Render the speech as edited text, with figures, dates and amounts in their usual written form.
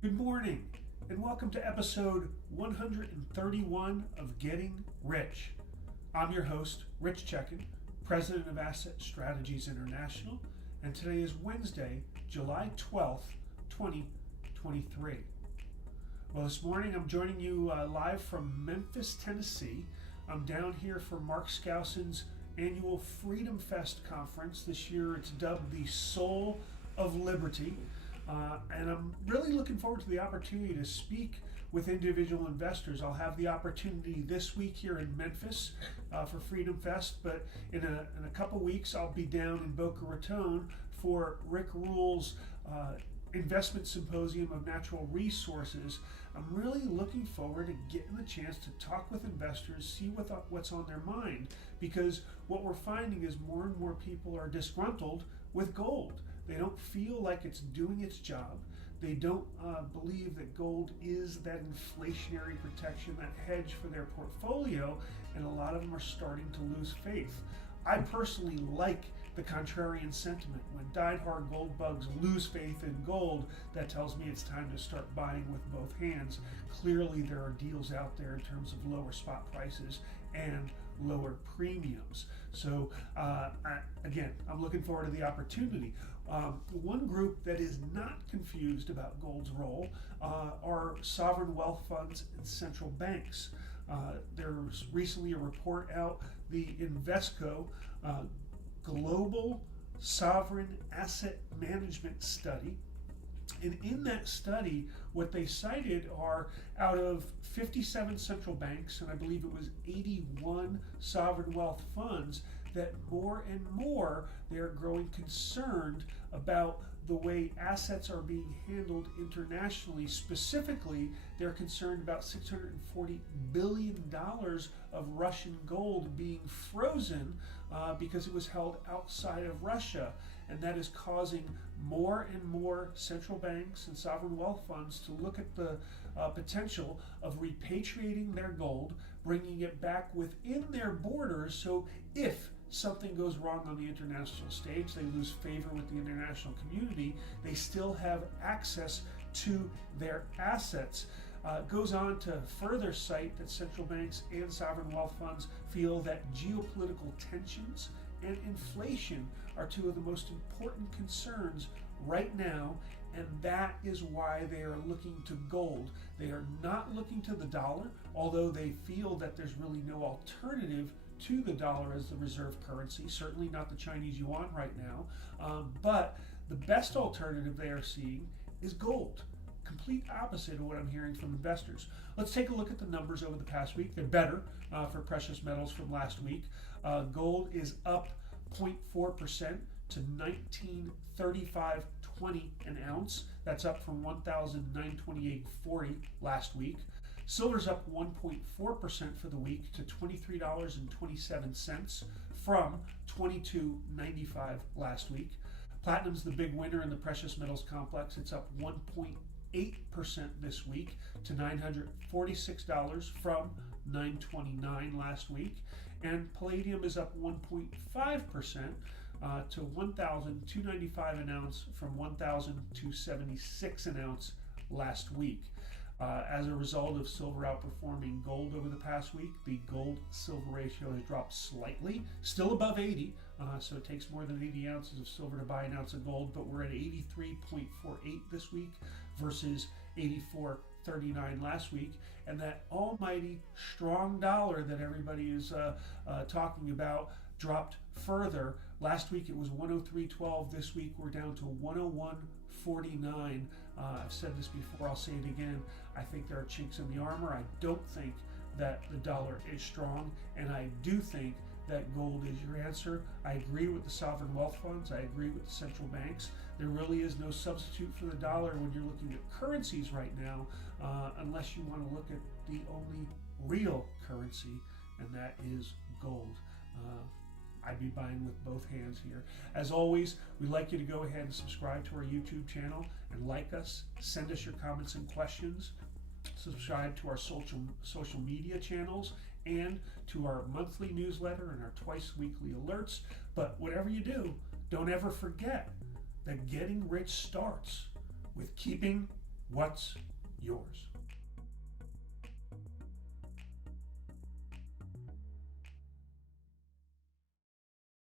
Good morning, and welcome to episode 131 of Getting Rich. I'm your host, Rich Checkan, president of Asset Strategies International, and today is Wednesday, July 12th, 2023. Well, this morning I'm joining you live from Memphis, Tennessee. I'm down here for Mark Skouson's annual FreedomFest conference. This year it's dubbed the Soul of Liberty. And I'm really looking forward to the opportunity to speak with individual investors. I'll have the opportunity this week here in Memphis for Freedom Fest, but in a couple weeks I'll be down in Boca Raton for Rick Rule's investment symposium of natural resources. I'm really looking forward to getting the chance to talk with investors, see what's on their mind, because what we're finding is more and more people are disgruntled with gold. They don't feel like it's doing its job. They don't believe that gold is that inflationary protection, that hedge for their portfolio, and a lot of them are starting to lose faith. I personally like the contrarian sentiment. When die-hard gold bugs lose faith in gold, that tells me it's time to start buying with both hands. Clearly there are deals out there in terms of lower spot prices and lower premiums. So again, I'm looking forward to the opportunity. One group that is not confused about gold's role are sovereign wealth funds and central banks. There was recently a report out, the Invesco Global Sovereign Asset Management Study. And in that study, what they cited are out of 57 central banks, and I believe it was 81 sovereign wealth funds, that more and more they're growing concerned about the way assets are being handled internationally. Specifically, they're concerned about $640 billion of Russian gold being frozen because it was held outside of Russia. And that is causing more and more central banks and sovereign wealth funds to look at the potential of repatriating their gold, bringing it back within their borders, so if something goes wrong on the international stage, they lose favor with the international community, they still have access to their assets. Goes on to further cite that central banks and sovereign wealth funds feel that geopolitical tensions and inflation are two of the most important concerns right now, and that is why they are looking to gold. They are not looking to the dollar, although they feel that there's really no alternative to the dollar as the reserve currency, certainly not the Chinese yuan right now, but the best alternative they are seeing is gold. Complete opposite of what I'm hearing from investors. Let's take a look at the numbers over the past week. They're better for precious metals from last week. Gold is up 0.4% to 1935.20 an ounce. That's up from 1,928.40 last week. Silver's up 1.4% for the week to $23.27 from $22.95 last week. Platinum's the big winner in the precious metals complex. It's up 1.8% this week to $946 from $929 last week. And palladium is up 1.5% to $1,295 an ounce from $1,276 an ounce last week. As a result of silver outperforming gold over the past week, the gold-silver ratio has dropped slightly, still above 80, so it takes more than 80 ounces of silver to buy an ounce of gold, but we're at 83.48 this week versus 84.39 last week, and that almighty strong dollar that everybody is talking about dropped further. Last week it was 103.12. This week we're down to 101.49. I've said this before, I'll say it again. I think there are chinks in the armor. I don't think that the dollar is strong, and I do think that gold is your answer. I agree with the sovereign wealth funds. I agree with the central banks. There really is no substitute for the dollar when you're looking at currencies right now, unless you want to look at the only real currency, and that is gold. I'd be buying with both hands here. As always, we'd like you to go ahead and subscribe to our YouTube channel and like us. Send us your comments and questions. Subscribe to our social media channels and to our monthly newsletter and our twice weekly alerts. But whatever you do, don't ever forget that getting rich starts with keeping What's yours?